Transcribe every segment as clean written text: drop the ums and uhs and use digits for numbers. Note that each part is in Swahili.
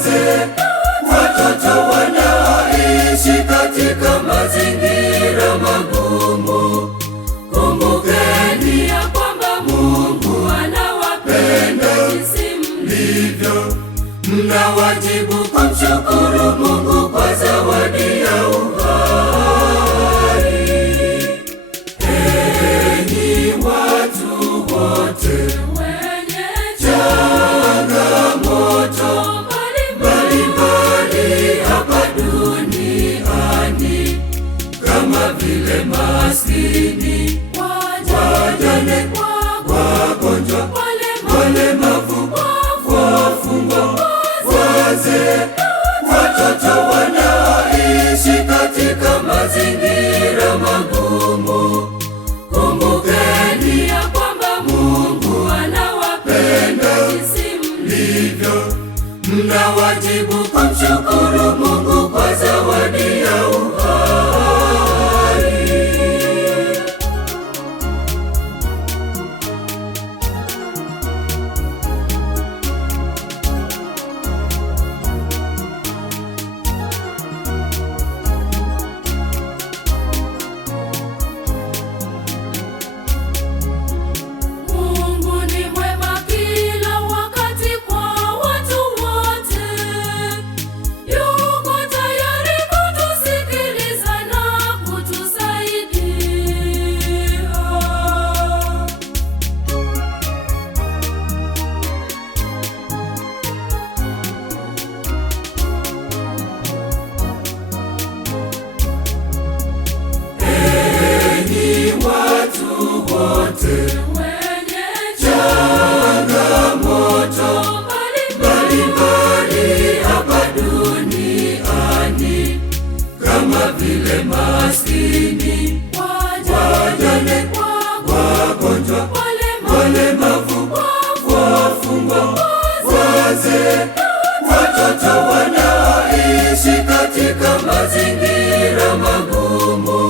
wazee, watoto wanaoishi katika mazingira magumu. Kumbukeni ya kwamba Mungu anawapenda jinsi mlivyo. Mna wajibu kumshukuru Mungu kwa zawadi ya uhai. Enyi watu wote wenye changamoto mbalimbali hapa duniani, kama vile maskini, wajane, wagonjwa, walemavu, wafungwa, wazee, watoto wanaoishi katika mazingira magumu. Kumbukeni ya kwamba Mungu anawapenda jinsi mlivyo. Mna wajibu kumshukuru Mungu kwa zawadi ya uhai. Wenye changamoto mbalimbali hapa duniani, kama vile maskini, wajane, wagonjwa, walemavu, wafungwa, wazee, watoto wanaoishi katika mazingira magumu.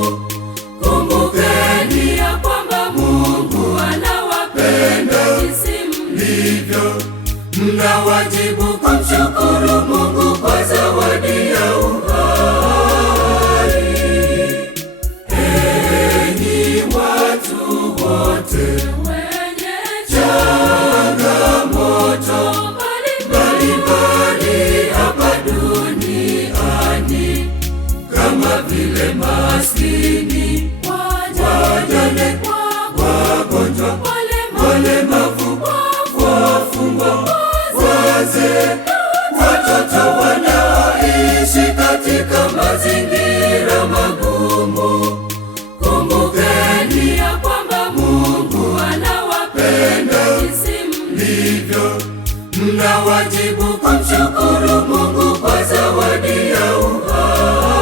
Kumbukeni ya kwamba Mungu anawapenda jinsi mlivyo. Mna wajibu kumshukuru Mungu kwa zawadi ya uhai. Enyi watu wote wenye changamoto mbalimbali hapa duniani, kama vile maskini, wajane, wagonjwa, walemavu, wafungwa, wazee, watoto wanaoishi katika mazingira magumu. Kumbukeni ya kwamba Mungu anawapenda jinsi mlivyo. Mna wajibu kumshukuru Mungu kwa zawadi ya uhai.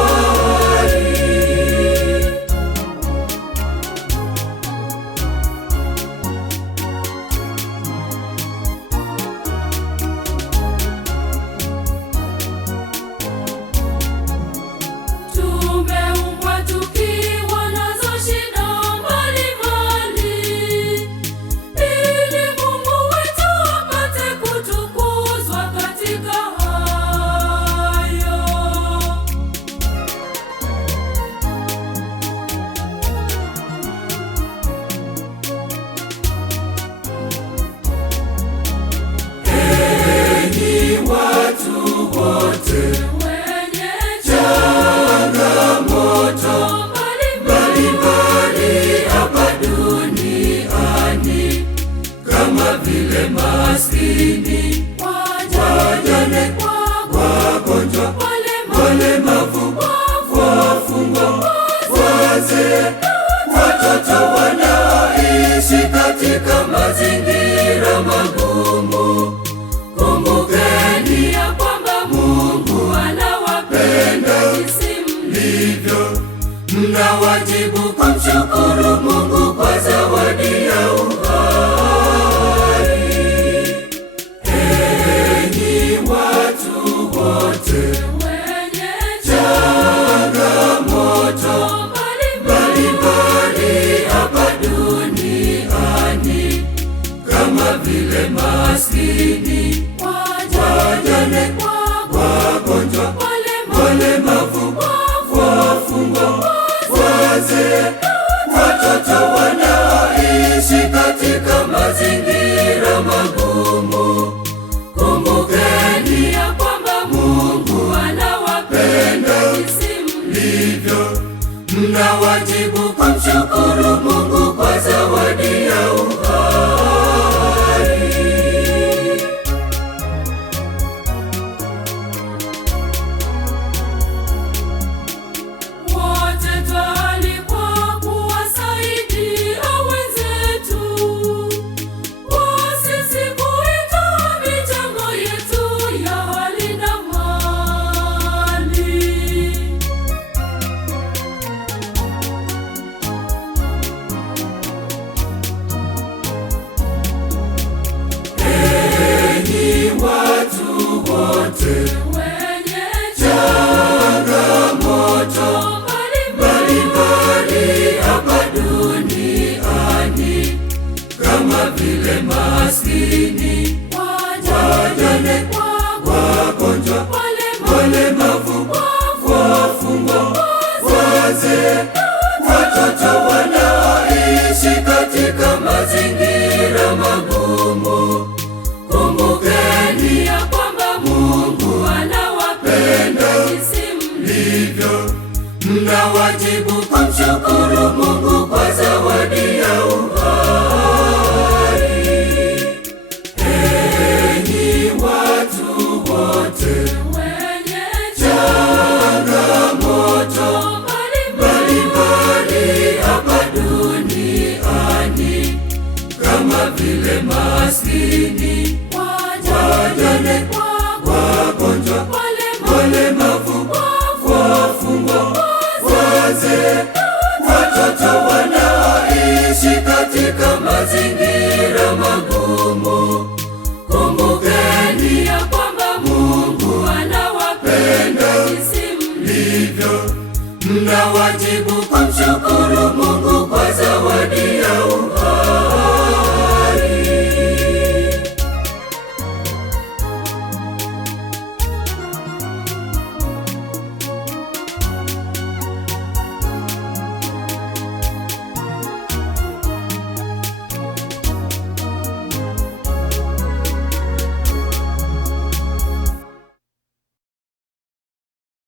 wote wenye changamoto mbalimbali hapa duniani, kama vile maskini, wajane, wagonjwa, walemavu, wafungwa, wazee, watoto wanaoishi katika mazingira magumu. Kumbukeni ya kwamba Mungu anawapenda jinsi mlivyo. Mna wajibu kumshukuru Mungu kwa zawadi ya uhai. Enyi watu wote wenye changamoto mbalimbali hapa duniani, kama vile maskini, wajane, wagonjwa, walemavu, wafungwa, wazee, watoto wanaoishi katika mazingira magumu. Kumbukeni ya kwamba Mungu anawapenda jinsi mlivyo. Mna wajibu